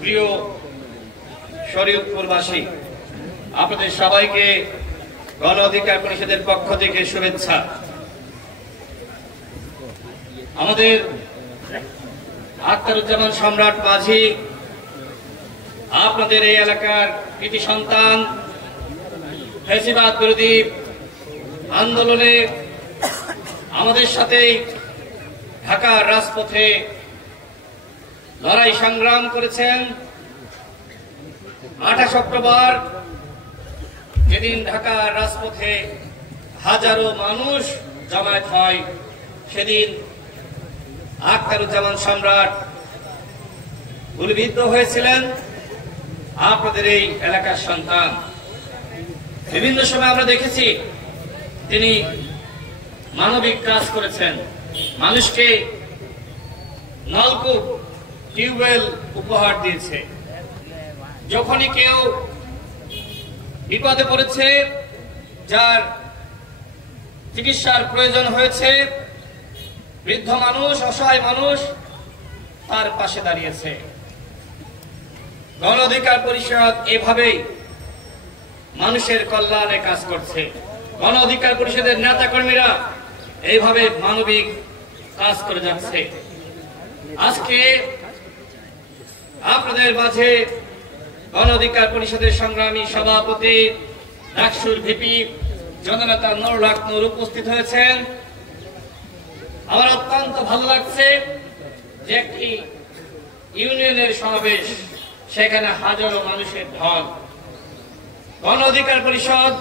প্রিয় শরীয়তপুরবাসী, আপনাদের সবাইকে গণ অধিকার পরিষদের পক্ষ থেকে শুভেচ্ছা। আমাদের আখতারুজ্জামান সম্রাট মাঝি আপনাদের এই এলাকার কৃতি সন্তান, ফ্যাসিবাদ বিরোধী আন্দোলনে আমাদের সাথে ঢাকার রাজপথে লড়াই সংগ্রাম করেছেন। 28 অক্টোবর যেদিন ঢাকার রাজপথে হাজারো মানুষ জমায়েত হয়, সেদিন আখতারুজ্জামান সম্রাট গুলিবিদ্ধ হয়েছিলেন। আপনাদের এই এলাকার সন্তান, বিভিন্ন সময় আমরা দেখেছি তিনি মানবিক কাজ করেছেন, মানুষকে নলকূপ, টিউবওয়েল উপহার দিয়েছে। যখনই কেউ বিপদে পড়েছে, যার চিকিৎসার প্রয়োজন হয়েছে, বৃদ্ধ মানুষ, অসহায় মানুষ, তার পাশে দাঁড়িয়েছে। গণ অধিকার পরিষদ এভাবেই মানুষের কল্যাণে কাজ করছে। গণ অধিকার পরিষদের নেতা কর্মীরা এইভাবে মানবিক কাজ করে যাচ্ছে। আজকে আপনাদের মাঝে গণ অধিকার পরিষদের সংগ্রামী সভাপতি, ডাকসুর ভিপি জননেতা নুরুল হক নূর উপস্থিত হয়েছেন। আমার অত্যন্ত ভালো লাগছে যে একটি ইউনিয়নের সমাবেশ, সেখানে হাজারো মানুষের ঢল। গণ অধিকার পরিষদ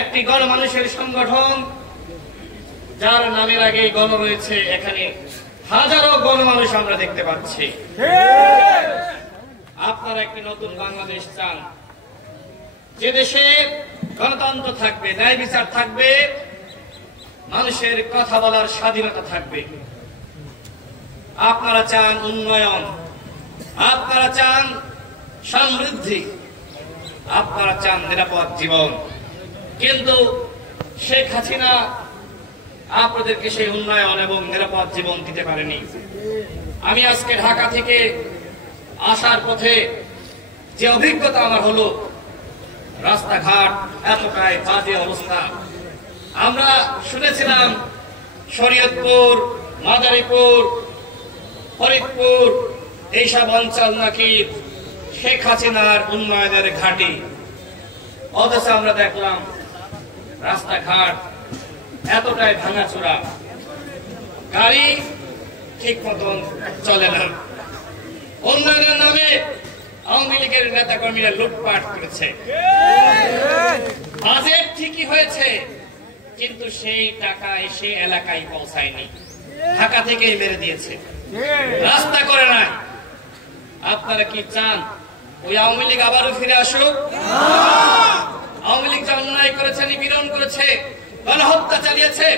একটি গণমানুষের সংগঠন, যার নামের আগে গণ রয়েছে। এখানে হাজারো গণমানুষ আমরা দেখতে পাচ্ছি। আপনারা একটি নতুন বাংলাদেশ চান, যে দেশে গণতন্ত্র থাকবে, ন্যায় বিচার থাকবে, মানুষের কথা বলার স্বাধীনতা থাকবে। আপনারা চান উন্নয়ন, আপনারা চান সমৃদ্ধি, আপনারা চান নিরাপদ জীবন। কিন্তু শেখ হাসিনা আপনাদেরকে সেই উন্নয়ন এবং নিরাপদ জীবন দিতে পারেনি। আমি আজকে ঢাকা থেকে আসার পথে যে অভিজ্ঞতা আমার হলো, রাস্তাঘাট এতটাই বাজে অবস্থা। আমরা শুনেছিলাম শরীয়তপুর, মাদারীপুর, ফরিদপুর এইসব অঞ্চল নাকি শেখ হাসিনার উন্নয়নের ঘাঁটি, অথচ আমরা দেখলাম রাস্তাঘাট এতটাই ভাঙাচোরা, গাড়ি ঠিক মতন চলে না। উন্নয়নের নামে আওয়ামী লীগের নেতা কর্মীরা লুটপাট করেছে। বাজেট ঠিকই হয়েছে, কিন্তু সেই টাকা এসে এলাকায় পৌঁছায়নি, ঢাকা থেকেই মেরে দিয়েছে, রাস্তা করে না। আপনারা কি চান ওই আওয়ামী লীগ আবারও ফিরে আসুক? আওয়ামী লীগ যে অন্যায় করেছে, নিপীড়ন করেছে, গণহত্যা চালিয়েছে,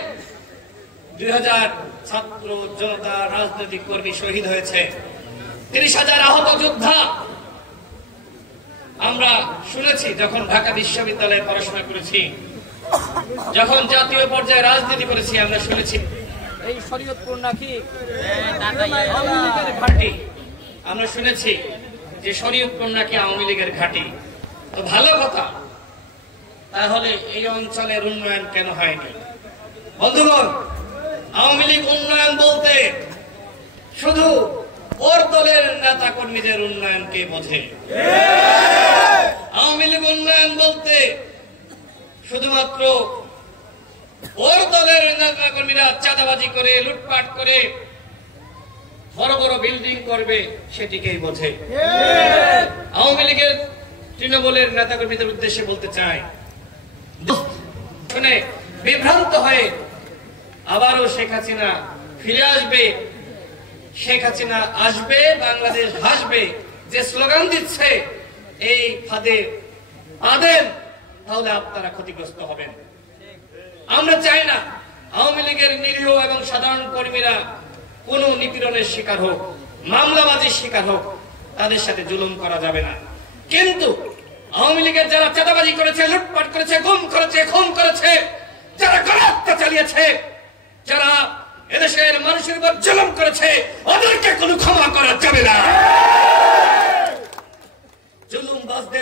2000 ছাত্র জনতা রাজনৈতিক কর্মী শহীদ হয়েছে, 30,000 আহত যোদ্ধা। আমরা শুনেছি যখন ঢাকা বিশ্ববিদ্যালয়ে পড়াশোনা করেছি, যখন জাতীয় পর্যায়ে রাজনীতি করেছি, আমরা শুনেছি এই শরীয়তপুর নাকি আওয়ামী লীগের ঘাঁটি। আমরা শুনেছি যে শরীয়তপুর নাকি আওয়ামী লীগের ঘাঁটি। তো ভালো কথা, তাহলে এই অঞ্চলের উন্নয়ন কেন হয়নি? বন্ধুগণ, আওয়ামী লীগ উন্নয়ন বলতে শুধু ওর দলের নেতা কর্মীদের উন্নয়নকে বোঝে। আওয়ামী লীগ উন্নয়ন বলতে শুধুমাত্র ওর দলের নেতা কর্মীরা চাঁদাবাজি করে, লুটপাট করে বড় বড় বিল্ডিং করবে, সেটিকেই বোঝে। আওয়ামী লীগের তৃণমূলের নেতা কর্মীদের উদ্দেশ্যে বলতে চাই, শুনে বিভ্রান্ত হয়ে আবারও শেখ হাসিনা ফিরে আসবে, শেখ হাসিনা আসবে, বাংলাদেশ হাসবে, যে স্লোগান দিচ্ছে, এই ফাঁদে আদেন, তাহলে আপনারা ক্ষতিগ্রস্ত হবেন। আমরা চাই না আওয়ামী লীগের নিরীহ এবং সাধারণ কর্মীরা কোন নিপীড়নের শিকার হোক, মামলাবাজির শিকার হোক, তাদের সাথে জুলুম করা যাবে না। কিন্তু আওয়ামী লীগের যারা চাঁদাবাজি করেছে, লুটপাট করেছে, গুম করেছে, খুন করেছে, যারা গণহত্যা চালিয়েছে, যারা এদেশের মানুষের উপর জুলুম করেছে, ওদেরকে কোনো ক্ষমা করা যাবে না।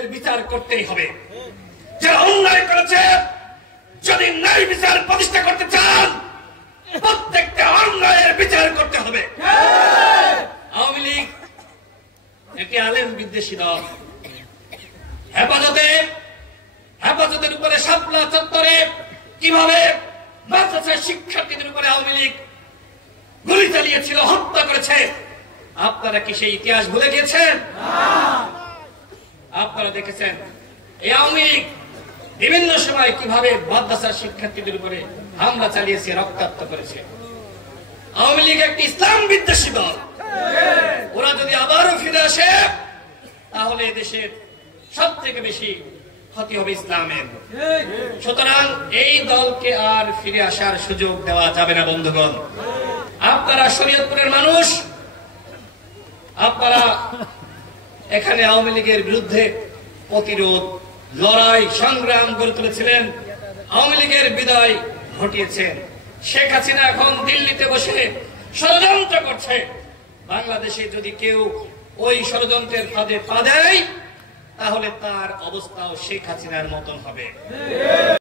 লীগের বিচার করতেই হবে। যারা অন্যায় করেছে, যদি ন্যায় বিচার প্রতিষ্ঠা করতে চান, প্রত্যেকটা অন্যায়ের বিচার করতে হবে। আওয়ামী লীগ একটি আলেম বিদ্বেষী দল। হেফাজতের উপরে শাপলা চত্বরে কিভাবে মাদ্রাসার শিক্ষার্থীদের উপরে আওয়ামী লীগ গুলি চালিয়েছিল, হত্যা করেছে, আপনারা কি সেই ইতিহাস ভুলে গিয়েছেন? আপনারা দেখেছেন এই আওয়ামী লীগ বিভিন্ন সময় কিভাবে মাদ্রাসার শিক্ষার্থীদের উপরে হামলা চালিয়েছে, রক্তাক্ত করেছে। আওয়ামী লীগ একটি ইসলাম বিদ্বেষী দল। ওরা যদি আবারও ফিরে আসে, তাহলে দেশের সব থেকে বেশি ক্ষতি হবে ইসলামের। সুতরাং এই দলকে আর ফিরে আসার সুযোগ দেওয়া যাবে না। বন্ধুগণ, আপনারা শরীয়তপুরের মানুষ, আপনারা এখানে আওয়ামী লীগের বিরুদ্ধে প্রতিরোধ, লড়াই, সংগ্রাম গড়ে তুলেছিলেন, আওয়ামী লীগের বিদায় ঘটিয়েছেন। শেখ হাসিনা এখন দিল্লিতে বসে ষড়যন্ত্র করছে। বাংলাদেশে যদি কেউ ওই ষড়যন্ত্রের ফাঁদে পা দেয়, তাহলে তার অবস্থাও শেখ হাসিনার মতন হবে।